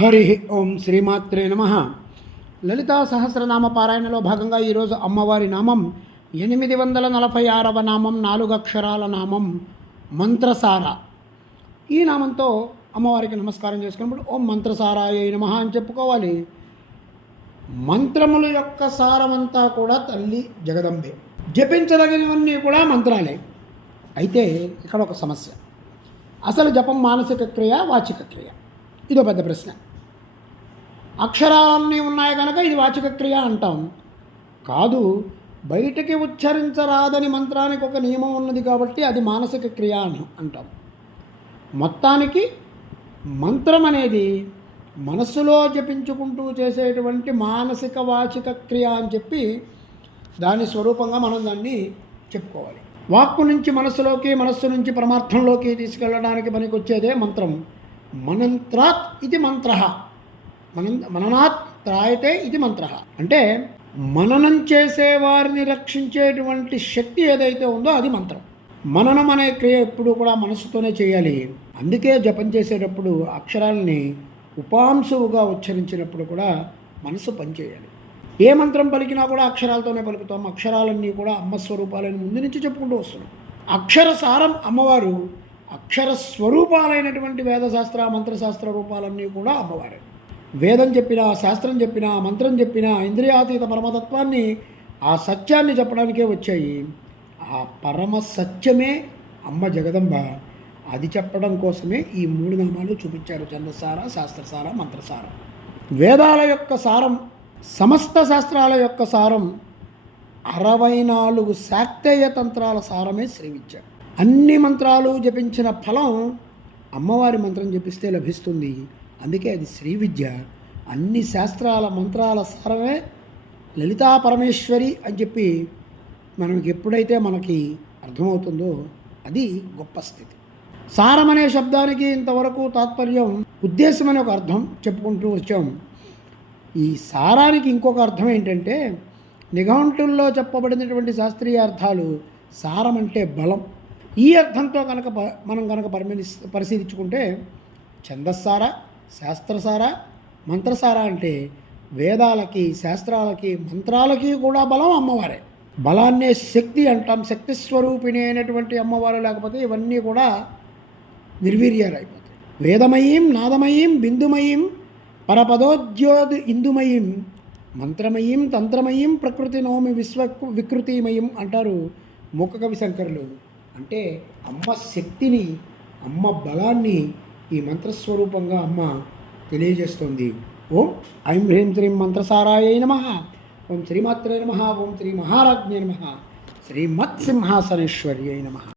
హరి ఓం శ్రీమాత్రే నమ. లలితా సహస్రనామ పారాయణలో భాగంగా ఈరోజు అమ్మవారి నామం ఎనిమిది వందల నలభై ఆరవ నామం నాలుగు అక్షరాల నామం మంత్రసార. ఈ నామంతో అమ్మవారికి నమస్కారం చేసుకున్నప్పుడు ఓం మంత్రసారాయ నమ అని చెప్పుకోవాలి. మంత్రముల యొక్క సారమంతా కూడా తల్లి జగదంబే. జపించదగినవన్నీ కూడా మంత్రాలే. అయితే ఇక్కడ ఒక సమస్య. అసలు జపం మానసిక క్రియ వాచిక క్రియ? ఇదో పెద్ద ప్రశ్న. అక్షరాలన్నీ ఉన్నాయి కనుక ఇది వాచిక క్రియ అంటాం. కాదు బయటికి ఉచ్చరించరాదని మంత్రానికి ఒక నియమం ఉన్నది కాబట్టి అది మానసిక క్రియ అని అంటాం. మొత్తానికి మంత్రం అనేది మనస్సులో జపించుకుంటూ చేసేటువంటి మానసిక వాచిక క్రియ అని చెప్పి దాని స్వరూపంగా మనం దాన్ని చెప్పుకోవాలి. వాక్కు నుంచి మనస్సులోకి మనస్సు నుంచి పరమార్థంలోకి తీసుకెళ్ళడానికి పనికొచ్చేదే మంత్రం. మనంత్రాత్ ఇది మంత్ర. మనం మననాత్ త్రాయతే ఇది మంత్ర. అంటే మననం చేసే వారిని రక్షించేటువంటి శక్తి ఏదైతే ఉందో అది మంత్రం. మననం అనే క్రియ ఎప్పుడు కూడా మనసుతోనే చేయాలి. అందుకే జపం చేసేటప్పుడు అక్షరాలని ఉపాంశువుగా ఉచ్చరించినప్పుడు కూడా మనసు పనిచేయాలి ఏ మంత్రం పలికినా కూడా అక్షరాలతోనే పలుకుతాం. అక్షరాలన్నీ కూడా అమ్మ స్వరూపాలని ముందు నుంచి చెప్పుకుంటూ వస్తున్నాం. అక్షర సారం అమ్మవారు అక్షర స్వరూపాలైనటువంటి వేదశాస్త్ర మంత్రశాస్త్ర రూపాలన్నీ కూడా అమ్మవారే. వేదం చెప్పినా శాస్త్రం చెప్పినా మంత్రం చెప్పినా ఇంద్రియాతీత పరమతత్వాన్ని ఆ సత్యాన్ని చెప్పడానికే వచ్చాయి. ఆ పరమ సత్యమే అమ్మ జగదంబ. అది చెప్పడం కోసమే ఈ మూడు నామాలు చూపించారు. చంద్రసార శాస్త్రసార మంత్రసార. వేదాల యొక్క సారం సమస్త శాస్త్రాల యొక్క సారం అరవై నాలుగు శాక్తేయ తంత్రాల సారమే శ్రీవిద్య అన్ని మంత్రాలు జపించిన ఫలం అమ్మవారి మంత్రం జపిస్తే లభిస్తుంది. అందుకే అది శ్రీ విద్య. అన్ని శాస్త్రాల మంత్రాల సారమే లలితా పరమేశ్వరి అని చెప్పి మనకి ఎప్పుడైతే మనకి అర్థమవుతుందో అది గొప్ప స్థితి. సారం అనే శబ్దానికి ఇంతవరకు తాత్పర్యం ఉద్దేశం అనే ఒక అర్థం చెప్పుకుంటూ వచ్చాం. ఈ సారానికి ఇంకొక అర్థం ఏంటంటే నిఘంటుల్లో చెప్పబడినటువంటి శాస్త్రీయ అర్థాలు సారం అంటే బలం. ఈ అర్థంతో కనుక మనం కనుక పరిమిని పరిశీలించుకుంటే ఛందస్సార శాస్త్రసార మంత్రసార అంటే వేదాలకి శాస్త్రాలకి మంత్రాలకి కూడా బలం అమ్మవారే. బలాన్నే శక్తి అంటాం శక్తి స్వరూపిణి అయినటువంటి అమ్మవారు లేకపోతే ఇవన్నీ కూడా నిర్వీర్యాలైపోతాయి. వేదమయీం నాదమయీం బిందుమయీం పరపదోద్యోద్ ఇందుమయీం మంత్రమయీం తంత్రమయీం ప్రకృతి నోమి విశ్వ వికృతిమయం అంటారు మూకకవి శంకరులు. అంటే అమ్మ శక్తిని అమ్మ బలాన్ని ఈ మంత్రస్వరూపంగా అమ్మ తెలియజేస్తుంది. ఓం ఐం హ్రీం శ్రీం మంత్రసారాయ నమ. ఓం శ్రీమాత్రే నమ. ఓం శ్రీ మహారాజ్ఞే నమ. శ్రీమత్సింహాసనేశ్వర్యై నమ.